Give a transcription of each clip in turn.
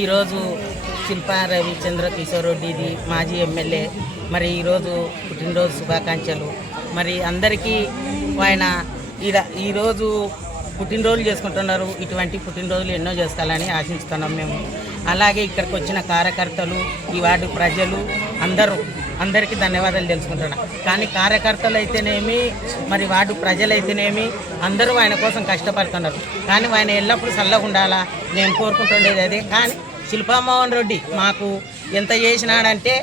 ఈరోజు శిల్పా రవిచంద్ర కిషోర్ రెడ్డిది మాజీ ఎమ్మెల్యే మరి ఈరోజు పుట్టినరోజు శుభాకాంక్షలు. మరి అందరికీ ఆయన ఈరోజు పుట్టినరోజులు చేసుకుంటున్నారు. ఇటువంటి పుట్టినరోజులు ఎన్నో చేసుకోవాలని ఆశిస్తున్నాం మేము. అలాగే ఇక్కడికి వచ్చిన కార్యకర్తలు, ఈ వార్డు ప్రజలు అందరికీ ధన్యవాదాలు తెలుసుకుంటున్నాం. కానీ కార్యకర్తలు అయితేనేమి, మరి వార్డు ప్రజలైతేనేమి అందరూ ఆయన కోసం కష్టపడుతున్నారు. కానీ ఆయన ఎల్లప్పుడూ చల్లగా ఉండాలా నేను కోరుకుంటుండేది అదే. కానీ శిల్పామోహన్ రెడ్డి మాకు ఎంత చేసినాడంటే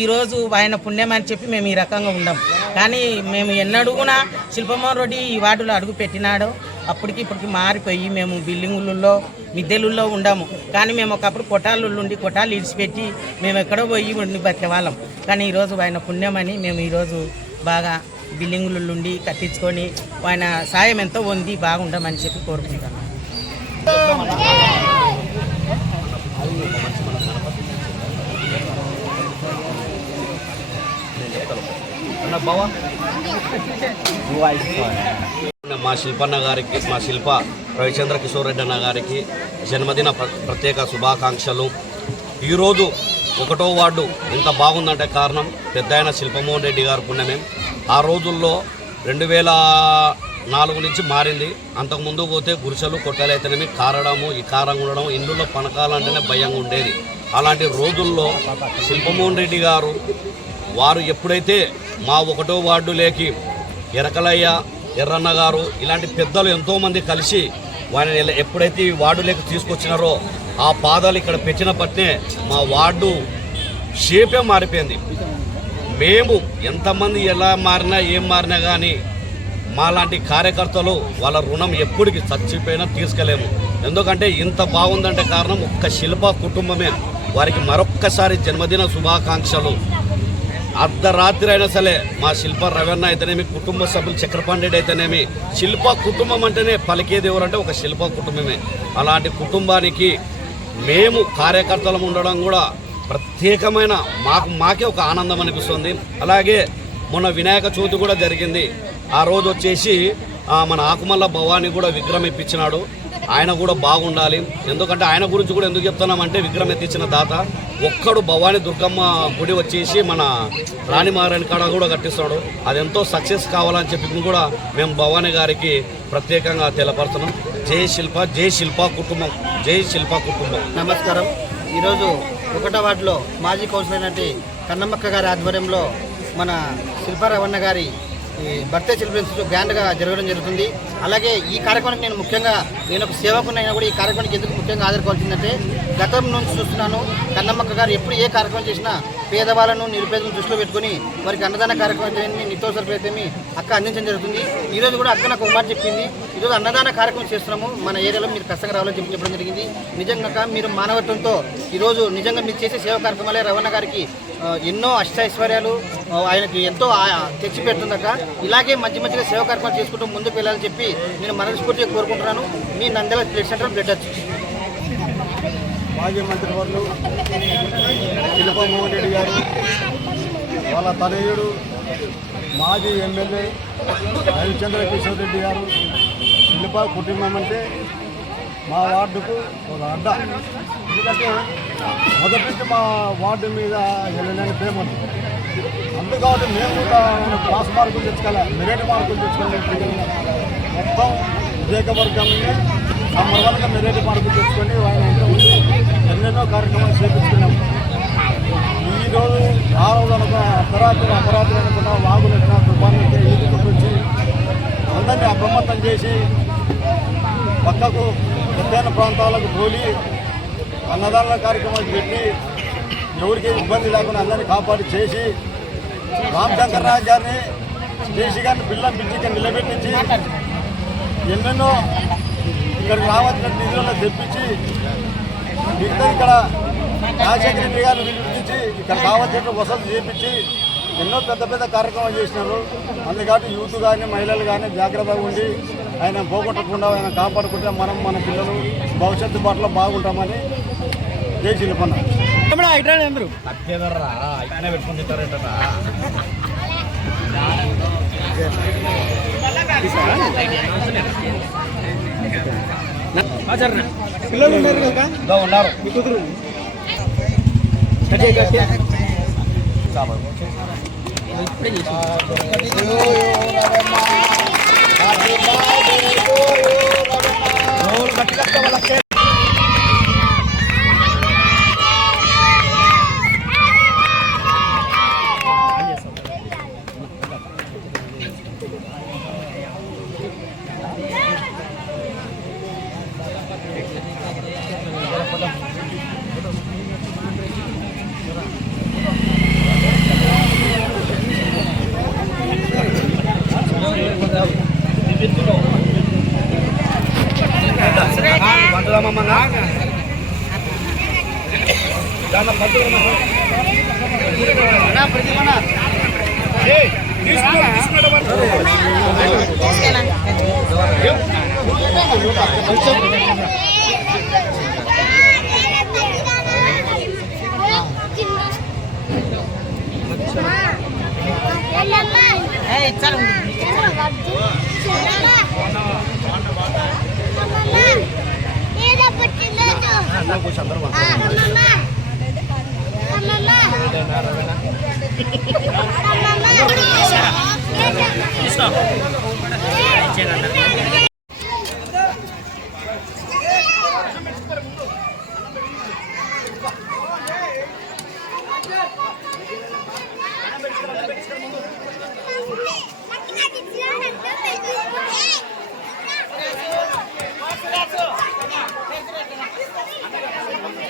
ఈరోజు ఆయన పుణ్యం అని చెప్పి మేము ఈ రకంగా ఉండం. కానీ మేము ఎన్నడుగునా శిల్పామోహన్ రెడ్డి ఈ వార్డులో అడుగు పెట్టినాడు. ఇప్పటికి మారిపోయి మేము బిల్డింగులలో మిద్దెలుల్లో ఉండాము. కానీ మేము ఒకప్పుడు కొట్టాలు ఇడిచిపెట్టి మేము ఎక్కడో పోయి ఉండి బతికేవాళ్ళం. కానీ ఈరోజు ఆయన పుణ్యమని మేము ఈరోజు బాగా బిల్డింగులలో ఉండి కట్టించుకొని ఆయన సాయం ఎంతో ఉంది బాగుంటామని చెప్పి కోరుకుంటున్నాం. మా శిల్పన్న గారికి, మా శిల్ప రవిచంద్ర కిషోర్ రెడ్డి అన్న గారికి జన్మదిన ప్రత్యేక శుభాకాంక్షలు. ఈరోజు 1వ వార్డు ఇంత బాగుందంటే కారణం పెద్దాయన శిల్పమోహన్ రెడ్డి గారు పుణ్యమే. ఆ రోజుల్లో 2004 నుంచి మారింది. అంతకుముందు పోతే గుడిసెలు కొట్టలైతేనేమి కారడము, ఈ కారంగా ఉండడం, ఇండ్లలో పనకాలంటేనే భయంగా ఉండేది. అలాంటి రోజుల్లో శిల్పమోహన్ రెడ్డి గారు వారు ఎప్పుడైతే మా 1వ వార్డులోకి ఎరకలయ్య, ఎర్రన్న గారు ఇలాంటి పెద్దలు ఎంతోమంది కలిసి వారిని ఎప్పుడైతే ఈ వార్డులోకి తీసుకొచ్చినారో ఆ పాదాలు ఇక్కడ పెట్టినప్పటినే మా వార్డు షేపే మారిపోయింది. మేము ఎంతమంది ఎలా మారినా ఏం మారినా కానీ మాలాంటి కార్యకర్తలు వాళ్ళ రుణం ఎప్పటికీ చచ్చిపోయినా తీసుకెళ్ళలేము. ఎందుకంటే ఇంత బాగుందంటే కారణం ఒక్క శిల్ప కుటుంబమే. వారికి మరొక్కసారి జన్మదిన శుభాకాంక్షలు. అర్ధరాత్రి అయినా సరే మా శిల్ప రవణ అయితేనేమి, కుటుంబ సభ్యులు చక్రపాణి రెడ్డి అయితేనేమి, శిల్ప కుటుంబం అంటేనే పలికేది ఎవరంటే ఒక శిల్ప కుటుంబమే. అలాంటి కుటుంబానికి మేము కార్యకర్తలు ఉండడం కూడా ప్రత్యేకమైన మాకే ఒక ఆనందం అనిపిస్తుంది. అలాగే మొన్న వినాయక చవితి కూడా జరిగింది. ఆ రోజు వచ్చేసి మన ఆకుమల్ల భవాని కూడా విగ్రహం ఇప్పించినాడు. ఆయన కూడా బాగుండాలి. ఎందుకంటే ఆయన గురించి కూడా ఎందుకు చెప్తున్నామంటే విగ్రహం ఎత్తించిన దాత ఒక్కడు భవానీ దుర్గమ్మ గుడి వచ్చేసి మన రాణి మహారాణి కాడ కూడా కట్టిస్తాడు. అది ఎంతో సక్సెస్ కావాలని చెప్పి కూడా మేము భవానీ గారికి ప్రత్యేకంగా తెలపడుతున్నాం. జై శిల్ప, జై శిల్ప కుటుంబం, జై శిల్ప కుటుంబం. నమస్కారం. ఈరోజు 1వ వార్డులో మాజీ కౌన్సిలర్ అయినటువంటి కన్నమ్మక్క గారి ఆధ్వర్యంలో మన శిల్పా రవణ గారి బర్త్డే సెలబ్రేషన్స్ గ్రాండ్గా జరగడం జరుగుతుంది. అలాగే ఈ కార్యక్రమానికి నేను ఒక సేవకునైనా కూడా ఈ కార్యక్రమానికి ఎందుకు ముఖ్యంగా ఆదర్కోవాల్సిందంటే గతం నుంచి చూస్తున్నాను కన్నమ్మక్క గారు ఎప్పుడు ఏ కార్యక్రమం చేసినా పేదవాళ్ళను, నిరుపేదలను దృష్టిలో పెట్టుకుని వారికి అన్నదాన కార్యక్రమం నిత్యావసర అయితే అక్క అందించడం జరుగుతుంది. ఈరోజు కూడా అక్క నాకు ఒక మాట చెప్పింది, ఈరోజు అన్నదాన కార్యక్రమం చేస్తున్నాము, మన ఏరియాలో మీరు కష్టంగా రావాలని చెప్పడం జరిగింది. నిజంగా మీరు మానవత్వంతో ఈరోజు నిజంగా మీరు చేసే సేవా కార్యక్రమాలే రవణ గారికి ఎన్నో అష్టైశ్వర్యాలు ఆయనకి ఎంతో తెచ్చిపెడుతుందట. ఇలాగే మంచిగా సేవా కార్యక్రమాలు చేసుకుంటూ ముందుకు వెళ్ళాలని చెప్పి నేను మనస్ఫూర్తిగా కోరుకుంటున్నాను. మీ నంద్యాల బ్లడ్ సెంటర్ బ్లడ్ వచ్చి మాజీ మంత్రివర్యులు శిల్పమోహన్ రెడ్డి గారు, వాళ్ళ తనయుడు మాజీ ఎమ్మెల్యే రవిచంద్ర కిషోర్ రెడ్డి గారు, శిల్ప కుటుంబం అంటే మా వార్డుకు ఒక అడ్డ. ఎందుకంటే మొదటి నుంచి మా వార్డు మీద వెళ్ళలేని ప్రేమ ఉంది. అందుకని మేము కూడా క్లాస్ మార్కులు తెచ్చుకోవాలి, మెరిట్ మార్కులు తెచ్చుకోవాలి. మొత్తం వివేకవర్గంలో నంబర్ 1గా మెరిట్ మార్కులు తెచ్చుకొని ఆయన ఎన్నెన్నో కార్యక్రమాలు చేపించుకున్నాము. ఈరోజు ఆ రోజు అపరాత్రి అనుకున్న వాగులు వచ్చిన తుఫాన్లకి ఈదుకుంటూ వచ్చి అందరినీ అప్రమత్తం చేసి పక్కకు ఎత్తైన ప్రాంతాలకు తోలి అన్నదాన కార్యక్రమాలు పెట్టి ఎవరికి ఇబ్బంది లేకుండా అందరినీ కాపాడి చేసి రామశంకర్ రాజు గారిని, జేసీ గారిని పిలిచి నిలబెట్టించి ఎన్నెన్నో ఇక్కడికి రావాల్సిన నిధులను తెప్పించి ఇక్కడ రాజశేఖర రెడ్డి గారిని పిలిపించి ఇక్కడ కావాల్సిన వసతులు చేపించి ఎన్నో పెద్ద కార్యక్రమాలు చేసినారు. అందుకని యూత్ కానీ మహిళలు కానీ జాగ్రత్తగా ఉండి ఆయన పోగొట్టకుండా ఆయన కాపాడుకుంటే మనం మన పిల్లలు భవిష్యత్తు పట్ల బాగుంటామని జై శిల్పన్న. అందరూ పెట్టుకుంటారు. పిల్లలు ఉన్నారు కదా ఉన్నారు. మీ కూతురు ఇప్పుడే చేసి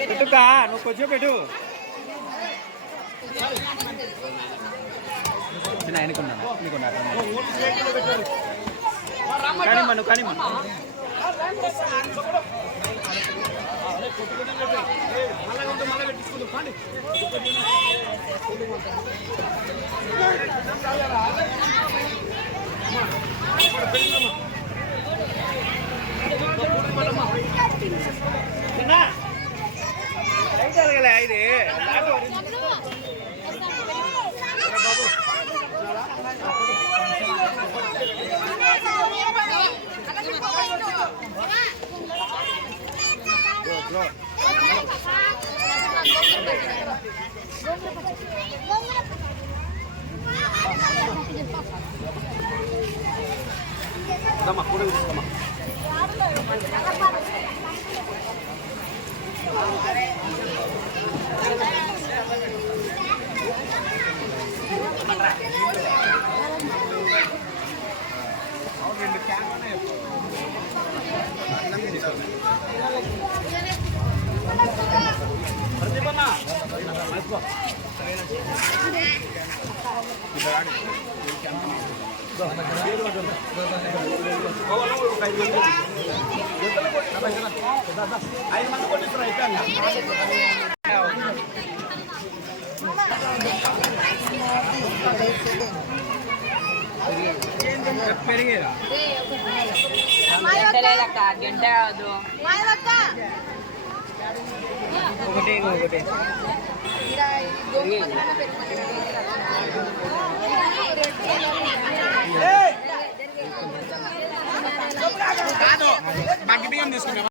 పెట్టుకా నువ్వు కొంచెం పెట్టు ఆయనకున్నాను కానీ మనం ఇది పెరిగేదా ఒకటి బాకి బియ్యం తీసుకున్నా